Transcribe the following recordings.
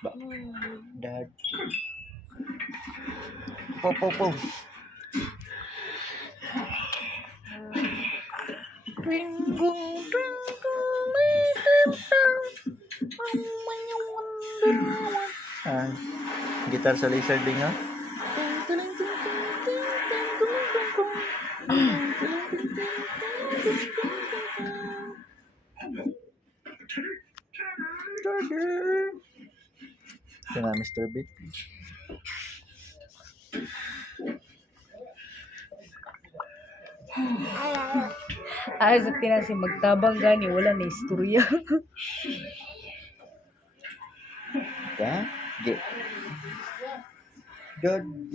Ba? Dad. Po. Ah, gitar sa Lizard din ha? Ito na, Mr. Beat. Ay, sa tinasi magtabang gani, wala na istorya. Ya, G. Dad, G.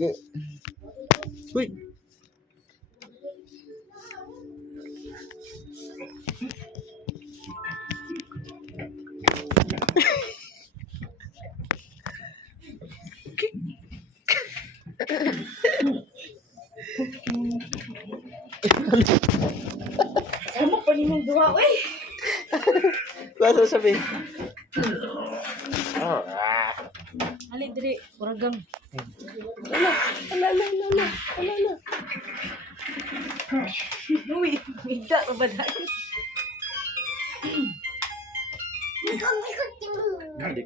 Uy! Sama pa nimong duha, wey. Basta sabi. Ali diri, uragang. Ala. Uy, mida ka ba dahil?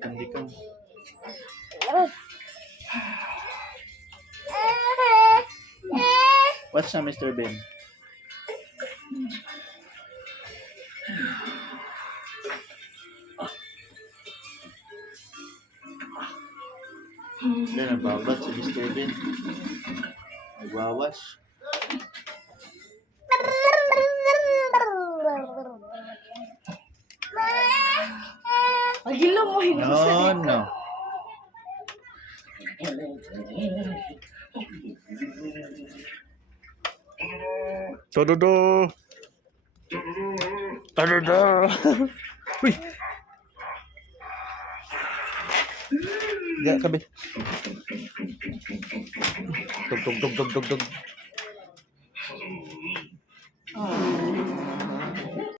Dikang. What's up, Mr. Ben? Nagbawas si Mr. Ben. Nagbawas. Pagilo mo, No. Todo. Uy. Ya, kabe. Tug.